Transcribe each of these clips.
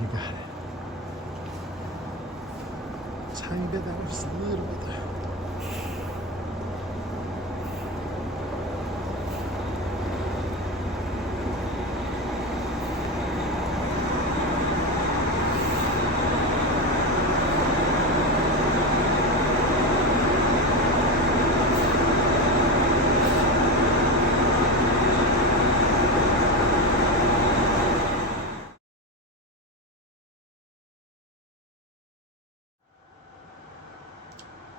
You got it. Tiny bit, that was just a little bit there.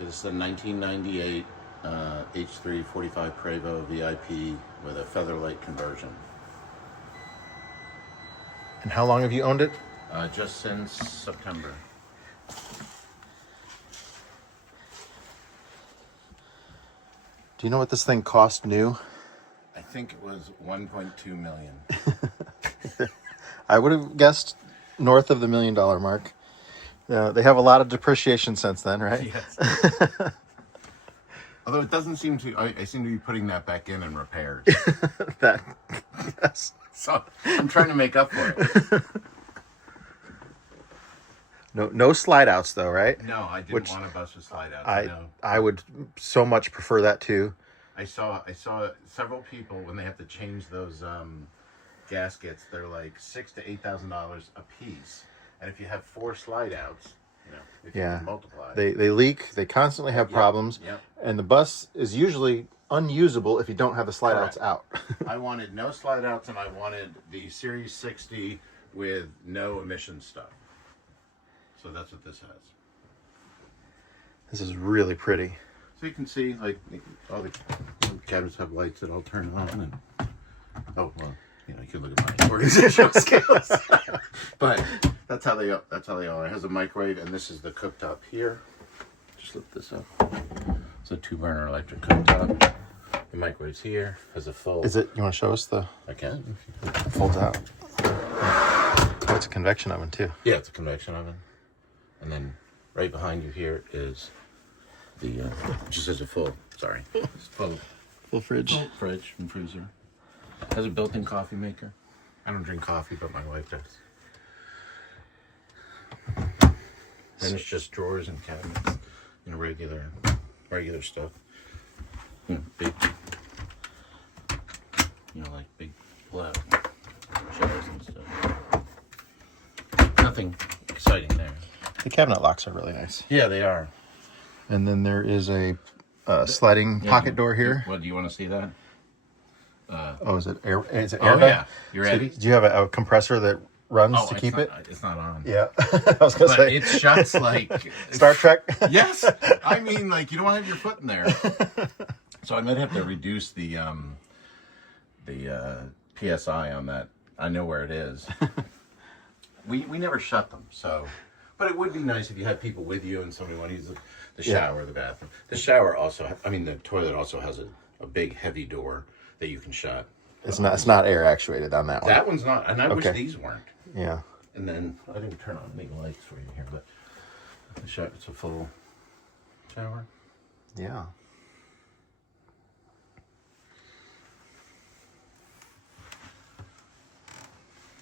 This is a 1998 H3-45 Prevost VIP with a featherlight conversion. And how long have you owned it? Just since September. Do you know what this thing cost new? I think it was 1.2 million. I would have guessed north of the $1 million mark. They have a lot of depreciation since then, right? Yes. Although it doesn't seem to, I seem to be putting that back in repairs. That, yes. So I'm trying to make up for it. No slide outs though, right? No, I didn't want to bust a slide out. I would so much prefer that too. I saw several people when they have to change those gaskets. They're like $6,000 to $8,000 a piece, and if you have 4 slide outs, you know, if you can multiply, they leak. They constantly have problems, and the bus is usually unusable if you don't have the slide outs out. I wanted no slide outs, and I wanted the Series 60 with no emission stuff. So that's what this has. This is really pretty. So you can see, like, all the cabinets have lights that I'll turn on, and oh well, you know, you can look at my organizational skills. But that's how they are. It has a microwave, and this is the cooktop here. Just lift this up. It's a 2-burner electric cooktop. The microwave's here. Has a full. Is it? You want to show us the? I can. It folds out. Oh, it's a convection oven too. Yeah, it's a convection oven. And then right behind you here is the just as a full Full fridge. Full fridge and freezer. Has a built-in coffee maker. I don't drink coffee, but my wife does. Then it's just drawers and cabinets, you know, regular stuff. You know, big, you know, like big pull-out shelves and stuff. Nothing exciting there. The cabinet locks are really nice. Yeah, they are. And then there is a sliding pocket door here. What, do you want to see that? Is it air? Is it air? Oh, yeah. You ready? So do you have a compressor that runs to keep it? It's not on. Yeah. I was going to say. It shuts like... Star Trek? Yes. I mean, like, you don't want to have your foot in there. So I might have to reduce the PSI on that. I know where it is. We never shut them, so... But it would be nice if you had people with you and somebody wanted to use the shower or the bathroom. The shower also, the toilet also has a big, heavy door that you can shut. It's not air actuated on that one. That one's not, and I wish these weren't. Yeah. And then, I didn't turn on any lights for you here, but it's a full shower. Yeah.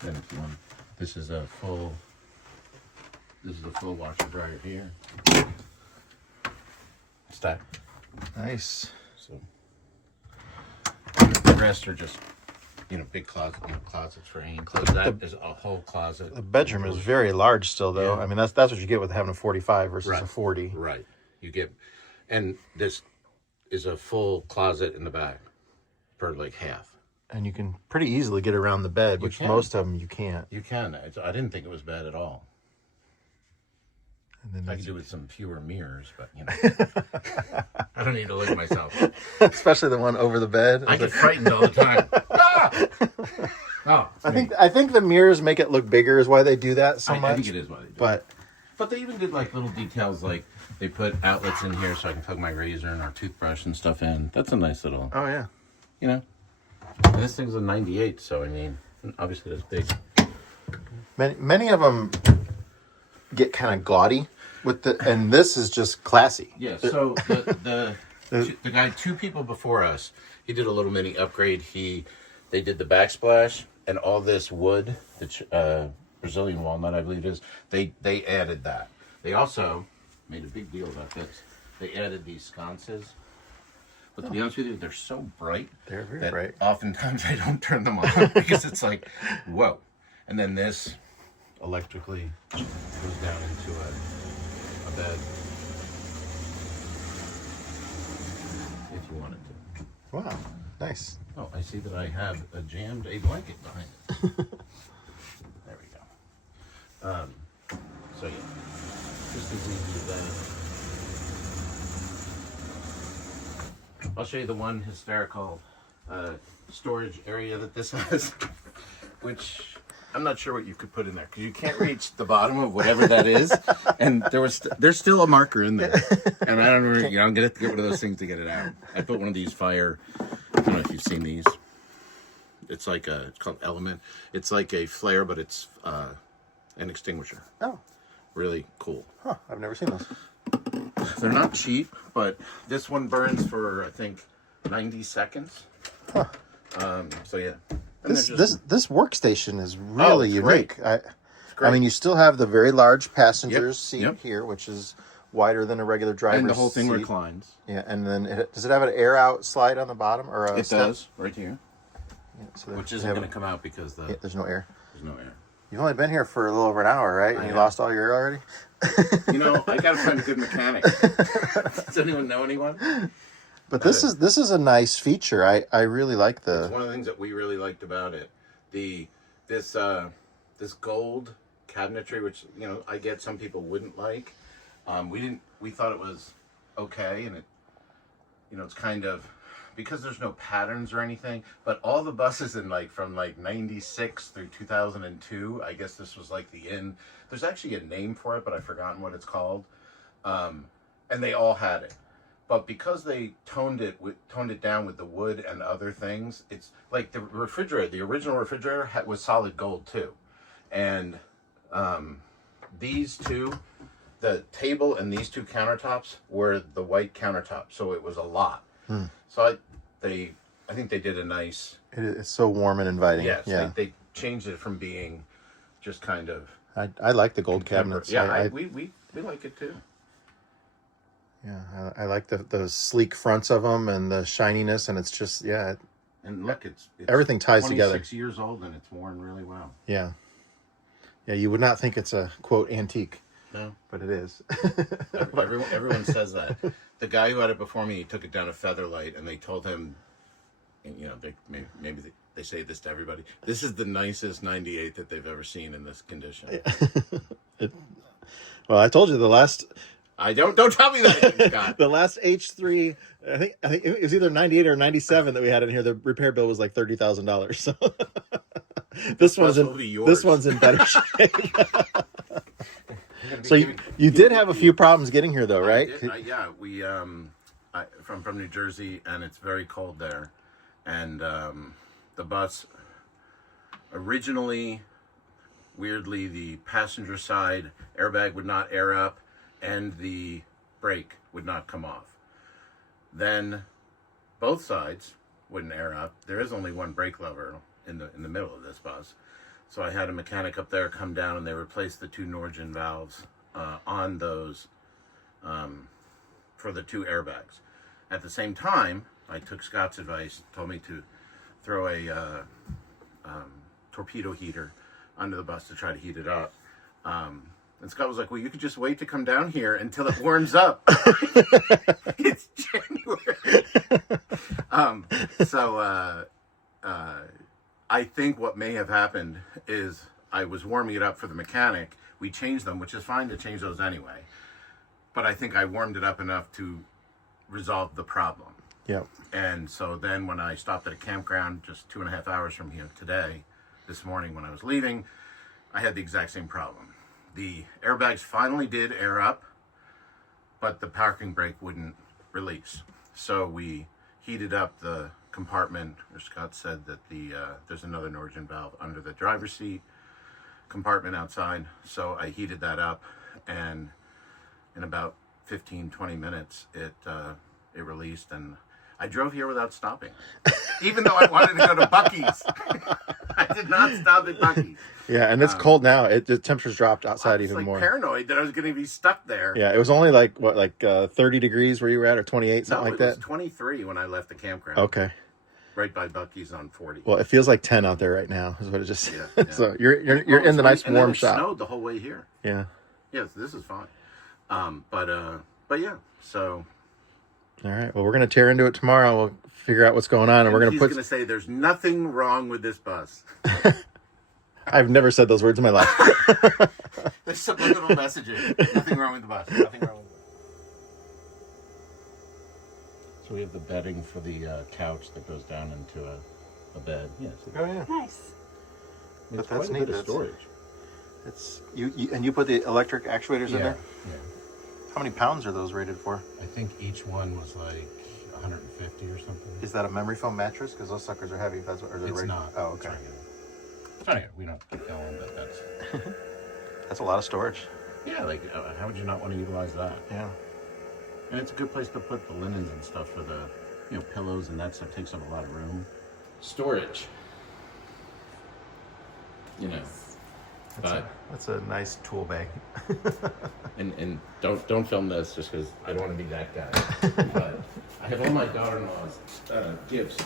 Then if you want, this is a full washer dryer here. Stacked. Nice. So the rest are just, you know, big closets for Ain. That is a whole closet. The bedroom is very large still, though. Yeah. I mean, that's what you get with having a 45 versus a 40. Right. You get, and this is a full closet in the back for like half. And you can pretty easily get around the bed, which most of them you can't. You can. I didn't think it was bad at all. And then I could do with some fewer mirrors, but you know, I don't need to look at myself. Especially the one over the bed. I get frightened all the time. Ah! Oh, I think the mirrors make it look bigger, is why they do that so much. I think it is why they do. But they even did like little details, like they put outlets in here so I can plug my razor and our toothbrush and stuff in. That's a nice little. Oh yeah. You know, and this thing's a 98, so I mean, obviously that's big. Many of them get kind of gaudy with and this is just classy. Yeah. So the guy, 2 people before us, he did a little mini upgrade. They did the backsplash and all this wood, Brazilian walnut, I believe it is. They added that. They also made a big deal about this. They added these sconces. But to be honest with you, they're so bright. They're very that bright. Oftentimes I don't turn them on because it's like, whoa. And then this electrically goes down into a bed if you wanted to. Wow, nice. Oh, I see that I have jammed a blanket behind it. There we go. So yeah, just as easy as that. I'll show you the one hysterical storage area that this has, which I'm not sure what you could put in there because you can't reach the bottom of whatever that is, and there's still a marker in there, and I don't know, I'm gonna have to get one of those things to get it out. I put one of these fire. I don't know if you've seen these. It's like it's called Element. It's like a flare, but it's an extinguisher. Oh, Really cool. huh. I've never seen those. They're not cheap, but this one burns for I think 90 seconds. Huh. So yeah. And This they're just- this workstation is really it's great. unique. great. I mean, you still have the very large passenger's Yep, seat yep. here, which is wider than a regular driver's and the whole thing seat. reclines. Yeah, and then does it have an air out slide on the bottom or a It step? does right here, Yeah, so which they isn't have going to come out because there's no air. there's no air. You've only been here for a little over an hour, right? And I you have. lost all your air already? You know, I got to find a good mechanic. Does anyone know anyone? But this is a nice feature. I really like It's the one of the things that we really liked about it. This gold cabinetry, which I get some people wouldn't like. We thought it was okay, and it's kind of because there's no patterns or anything. But all the buses from 96 through 2002, I guess this was like the end. There's actually a name for it, but I've forgotten what it's called. And they all had it. But because they toned it down with the wood and other things, it's like the refrigerator. The original refrigerator was solid gold too, and these two, the table and these two countertops were the white countertops. So it was a lot. So I think they did a nice. it's so warm and inviting. Yes, Yeah. they changed it from being just kind of. I like the gold cabinets. Yeah, we like it too. Yeah, I like the sleek fronts of them and the shininess, and it's just And look, it's everything ties 26 together. years old and it's worn really well. Yeah. You would not think it's a quote antique, No, but it is. everyone says that. The guy who had it before me, he took it down to Featherlight, and they told him, and, maybe they say this to everybody. This is the nicest '98 that they've ever seen in this condition. Well, I told you the last I don't tell me that again, Scott. the last H3, I think it was either 98 or 97 that we had in here. The repair bill was like $30,000. So this will be yours. this one's in better shape. So you did have a few problems getting here, though, right? Yeah, we from New Jersey, and it's very cold there, and the bus originally, weirdly, the passenger side airbag would not air up, and the brake would not come off. Then both sides wouldn't air up. There is only one brake lever in the middle of this bus. So I had a mechanic up there come down, and they replaced the two Norgin valves on those for the two airbags. At the same time, I took Scott's advice, told me to throw a torpedo heater under the bus to try to heat it up. And Scott was like, well, you could just wait to come down here until it warms up. It's January. I think what may have happened is I was warming it up for the mechanic. We changed them, which is fine to change those anyway. But I think I warmed it up enough to resolve the problem. Yep. And so then when I stopped at a campground just 2.5 hours from here today, this morning when I was leaving, I had the exact same problem. The airbags finally did air up, but the parking brake wouldn't release. So we heated up the compartment, where Scott said that there's another Norgin valve under the driver's seat compartment outside. So I heated that up, and in about 15-20 minutes it released, and I drove here without stopping. Even though I wanted to go to Buc-ee's. I did not stop at Buc-ee's. Yeah, and it's cold now. The temperature's dropped outside I was even more. Paranoid that I was going to be stuck there. Yeah, it was only like 30 degrees where you were at, or 28, something like that. It was 23 when I left the campground. Okay. Right by Buc-ee's on 40. Well, it feels like 10 out there right now. Is what it just. Yeah. So you're in the nice warm shop. It snowed the whole way here. Yeah. Yes, this is fine. But yeah. So. All right. Well, we're gonna tear into it tomorrow. We'll figure out what's going on, and we're He's gonna say there's nothing wrong with this bus. I've never said those words in my life. There's subliminal messaging. Nothing wrong with the bus. Nothing wrong with the bus. So we have the bedding for the couch that goes down into a bed. Yes. Oh yeah. Nice. But It's that's quite a neat. bit of storage. It's you put the electric actuators in there. Yeah. How many pounds are those rated for? I think each one was like 150 or something. Is that a memory foam mattress? Because those suckers are heavy. That's what. Or It's not. Oh, okay. It's not here. We don't keep going, but that's. That's a lot of storage. Yeah, like how would you not want to utilize that? Yeah. And it's a good place to put the linens and stuff for the, pillows and that stuff takes up a lot of room. Storage. That's a nice tool bag. and don't film this just because I don't want to be that guy. But I have all my daughter-in-law's gifts.